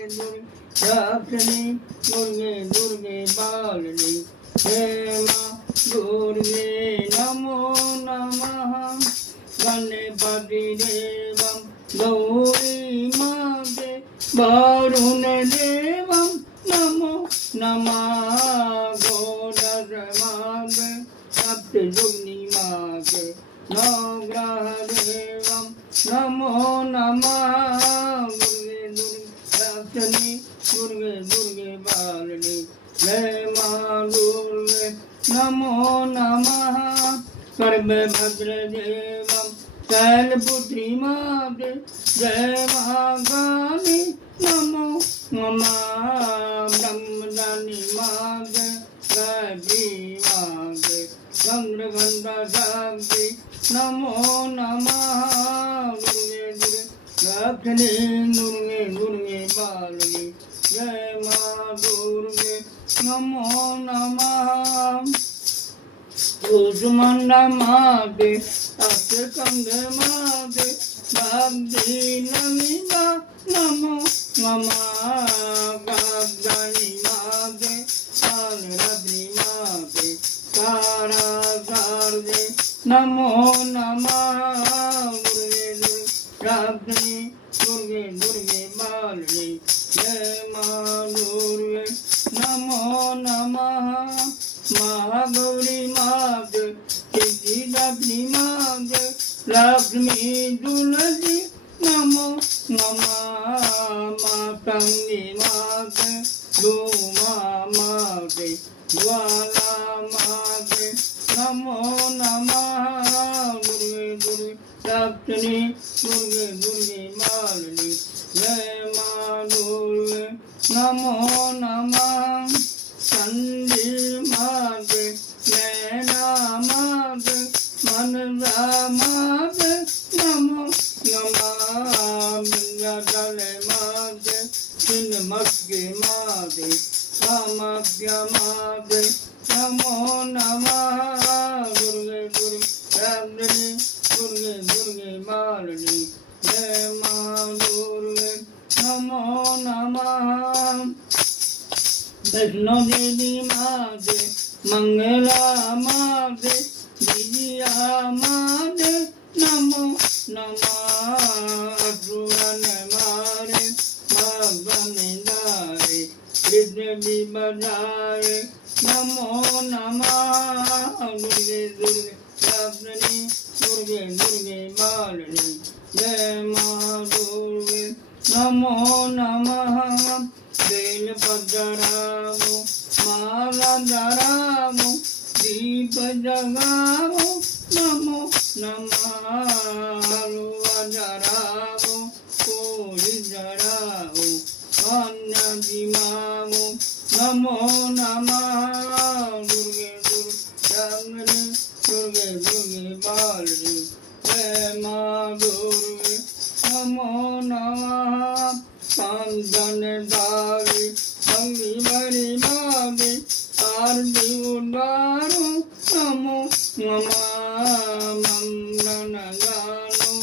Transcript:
रक्षिणी दुर्गे दुर्गे पालिनी हे माँ दुर्गे नमो नमः गणपति देवं गौरी माते वरुण देवं नमो नमः गोदर माते सप्तजुग्नि माते नवग्रह देवं नमो नमः दुर्गे दुर्गे रक्षिणी दुर्गे दुर्गे पालिनी जय माँ दुर्गे नमो नमः सर्वभद्र देवं शैलपुत्री माते जय महाकाली नमो नमः ब्रह्मचारिणी माते गायत्री माते चंद्रघंटा शक्ति नमो नमः दुर्गे दुर्गे रक्षिणी दुर्गे दुर्गे पालिनी जय माँ दुर्गे नमो नमः कुसुमंडा माते अष्टकंद माते भक्ति नमिता नमो नमः गायत्री माते कालरात्रि माते तारा शारदे नमो नमः दुर्गे दुर्गे रक्षिणी दुर्गे दुर्गे पालिनी जय माँ दुर्गे नमो नमः महागौरी माते सिद्धिदात्री माते लक्ष्मी तुलसी नमो नमः मातंगी माते धूमा माते ज्वाला माते नमो नमः दुर्गे दुर्गे रक्षिणी दुर्गे दुर्गे पालिनी जय माँ दुर्गे नमो नमः चंडी माते नैना माते मनसा माते नमो नमः विंध्याचल माते चिन्मस्के माते कामाख्या माते नमो नमः दुर्गे दुर्गे रक्षिणी दुर्गे दुर्गे पालिनी जय माँ दुर्गे नमो नमः वैष्णो देवी माते मंगला माते विजया माते नमो नमः असुरन मारे भगवान दारे पृथ्वी बजाए नमो नमः दुर्गे दुर्गे रक्षिणी दुर्गे दुर्गे पालिनी जय माँ दुर्गे नमो नमः बेलपत्र माला जरावो दीप जगावो नमो नमः हलवा जरावो पूरी जरावो कन्या जिमावो नमो नमः दुर्गे दुर्गे दुर्गे दुर्गे पालिनी जय माँ दुर्गे नमो नमः कांचन धारी अंगी भरी माते आरती उतारो नमो नमः मंगल गाए